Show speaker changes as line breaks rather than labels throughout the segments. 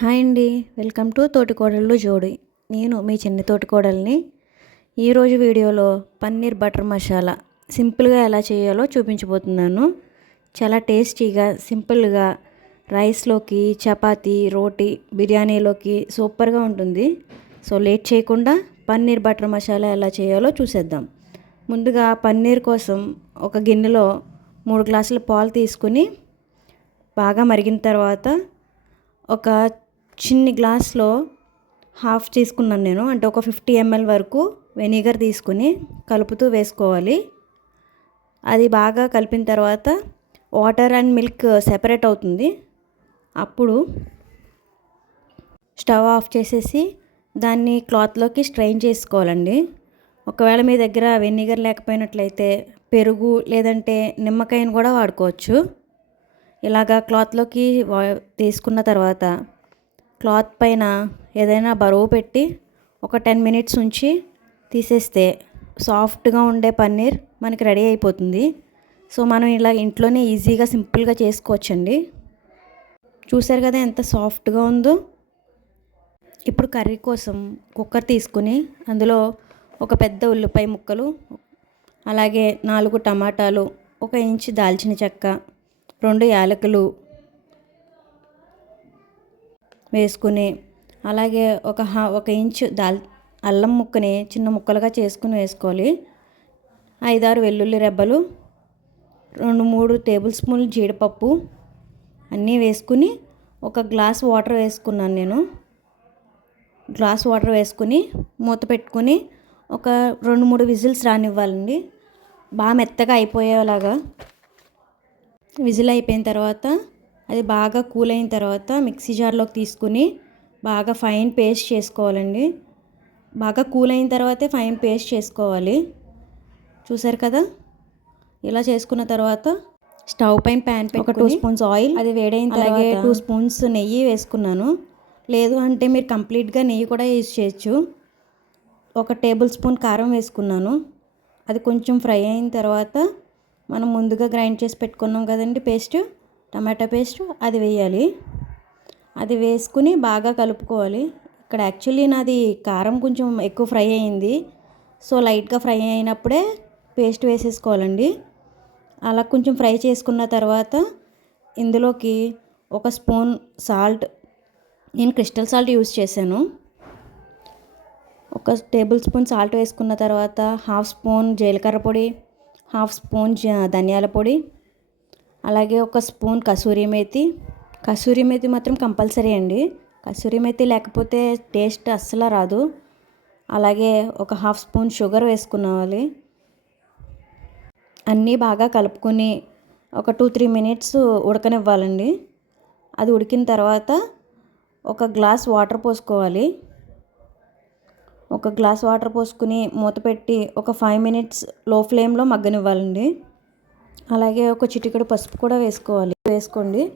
Hi అండి. Welcome to తోటికోడళ్ళు జోడి. నేను మీ చిన్న తోటికోడల్ని. ఈరోజు వీడియోలో పన్నీర్ బటర్ మసాలా సింపుల్గా ఎలా చేయాలో చూపించబోతున్నాను. చాలా టేస్టీగా సింపుల్గా రైస్లోకి చపాతీ రోటీ బిర్యానీలోకి సూపర్గా ఉంటుంది. సో లేట్ చేయకుండా పన్నీర్ బటర్ మసాలా ఎలా చేయాలో చూసేద్దాం. ముందుగా పన్నీర్ కోసం ఒక గిన్నెలో మూడు గ్లాసుల పాలు తీసుకుని బాగా మరిగిన తర్వాత ఒక చిన్ని గ్లాస్లో హాఫ్ తీసుకున్నాను నేను. అంటే ఒక ఫిఫ్టీ ఎంఎల్ వరకు వెనిగర్ తీసుకుని కలుపుతూ వేసుకోవాలి. అది బాగా కలిపిన తర్వాత వాటర్ అండ్ మిల్క్ సెపరేట్ అవుతుంది. అప్పుడు స్టవ్ ఆఫ్ చేసేసి దాన్ని క్లాత్లోకి స్ట్రెయిన్ చేసుకోవాలండి. ఒకవేళ మీ దగ్గర వెనిగర్ లేకపోయినట్లయితే పెరుగు లేదంటే నిమ్మకాయను కూడా వాడుకోవచ్చు. ఇలాగా క్లాత్లోకి తీసుకున్న తర్వాత క్లాత్ పైన ఏదైనా బరువు పెట్టి ఒక టెన్ మినిట్స్ ఉంచి తీసేస్తే సాఫ్ట్గా ఉండే పన్నీర్ మనకి రెడీ అయిపోతుంది. సో మనం ఇలా ఇంట్లోనే ఈజీగా సింపుల్గా చేసుకోవచ్చండి. చూసారు కదా ఎంత సాఫ్ట్గా ఉందో? ఇప్పుడు కర్రీ కోసం కుక్కర్ తీసుకుని అందులో ఒక పెద్ద ఉల్లిపాయ ముక్కలు అలాగే నాలుగు టమాటాలు ఒక ఇంచు దాల్చిన చెక్క రెండు యాలకులు వేసుకుని అలాగే ఒక ఒక ఇంచు దాల్ అల్లం ముక్కని చిన్న ముక్కలుగా చేసుకుని వేసుకోవాలి. ఐదారు వెల్లుల్లి రెబ్బలు రెండు మూడు టేబుల్ స్పూన్లు జీడిపప్పు అన్నీ వేసుకుని ఒక గ్లాస్ వాటర్ వేసుకున్నాను నేను. గ్లాస్ వాటర్ వేసుకుని మూత పెట్టుకుని ఒక రెండు మూడు విజిల్స్ రానివ్వాలండి. బాగా మెత్తగా అయిపోయేలాగా విజిల్ అయిపోయిన తర్వాత అది బాగా కూల్ అయిన తర్వాత మిక్సీ జార్లోకి తీసుకుని బాగా ఫైన్ పేస్ట్ చేసుకోవాలండి. బాగా కూల్ అయిన తర్వాతే ఫైన్ పేస్ట్ చేసుకోవాలి. చూసారు కదా? ఇలా చేసుకున్న తర్వాత స్టవ్ పైన ప్యాన్ ఒక టూ స్పూన్స్ ఆయిల్ అది వేడైన అలాగే టూ స్పూన్స్ నెయ్యి వేసుకున్నాను. లేదు అంటే మీరు కంప్లీట్గా నెయ్యి కూడా యూజ్ చేయొచ్చు. ఒక టేబుల్ స్పూన్ కారం వేసుకున్నాను. అది కొంచెం ఫ్రై అయిన తర్వాత మనం ముందుగా గ్రైండ్ చేసి పెట్టుకున్నాం కదండి పేస్ట్. టమాటా పేస్ట్ అది వేయాలి. అది వేసుకుని బాగా కలుపుకోవాలి. ఇక్కడ యాక్చువల్లీ నాది కారం కొంచెం ఎక్కువ ఫ్రై అయింది. సో లైట్గా ఫ్రై అయినప్పుడే పేస్ట్ వేసేసుకోవాలండి. అలా కొంచెం ఫ్రై చేసుకున్న తర్వాత ఇందులోకి ఒక స్పూన్ సాల్ట్. నేను క్రిస్టల్ సాల్ట్ యూస్ చేశాను. ఒక టేబుల్ స్పూన్ సాల్ట్ వేసుకున్న తర్వాత హాఫ్ స్పూన్ జీలకర్ర పొడి హాఫ్ స్పూన్ ధనియాల పొడి అలాగే ఒక స్పూన్ కసూరి మేతి. కసూరి మేతి మాత్రం కంపల్సరీ అండి. కసూరి మేతి లేకపోతే టేస్ట్ అస్సలు రాదు. అలాగే ఒక హాఫ్ స్పూన్ షుగర్ వేసుకున్నావాలి. అన్నీ బాగా కలుపుకొని ఒక టూ త్రీ మినిట్స్ ఉడకనివ్వాలండి. అది ఉడికిన తర్వాత ఒక గ్లాస్ వాటర్ పోసుకోవాలి. ఒక గ్లాస్ వాటర్ పోసుకుని మూత పెట్టి ఒక ఫైవ్ మినిట్స్లో ఫ్లేమ్లో మగ్గనివ్వాలండి. అలాగే ఒక చిటికెడు పసుపు కూడా వేసుకోవాలి. వేసుకోండి.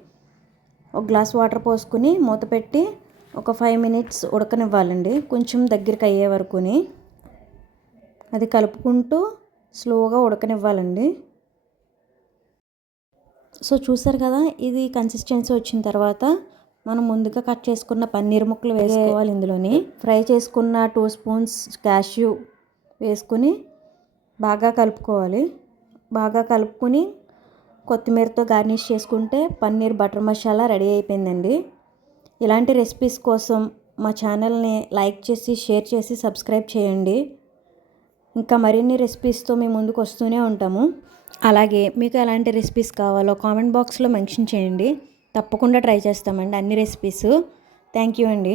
ఒక గ్లాస్ వాటర్ పోసుకుని మూత పెట్టి ఒక ఫైవ్ మినిట్స్ ఉడకనివ్వాలండి. కొంచెం దగ్గరికి అయ్యే వరకుని. అది కలుపుకుంటూ స్లోగా ఉడకనివ్వాలండి. సో చూసారు కదా ఇది కన్సిస్టెన్సీ వచ్చిన తర్వాత మనం ముందుగా కట్ చేసుకున్న పన్నీర్ ముక్కలు వేసుకోవాలి ఇందులోని. ఫ్రై చేసుకున్న టూ స్పూన్స్ క్యాష్యూ వేసుకుని బాగా కలుపుకోవాలి. బాగా కలుపుకొని కొత్తిమీరతో గార్నిష్ చేసుకుంటే పన్నీర్ బటర్ మసాలా రెడీ అయిపోయిందండి. ఇలాంటి రెసిపీస్ కోసం మా ఛానల్ని లైక్ చేసి షేర్ చేసి సబ్స్క్రైబ్ చేయండి. ఇంకా మరిన్ని రెసిపీస్తో మేము ముందుకు వస్తూనే ఉంటాము. అలాగే మీకు ఎలాంటి రెసిపీస్ కావాలో కామెంట్ బాక్స్లో మెన్షన్ చేయండి. తప్పకుండా ట్రై చేస్తామండి అన్ని రెసిపీస్. థ్యాంక్ యూ అండి.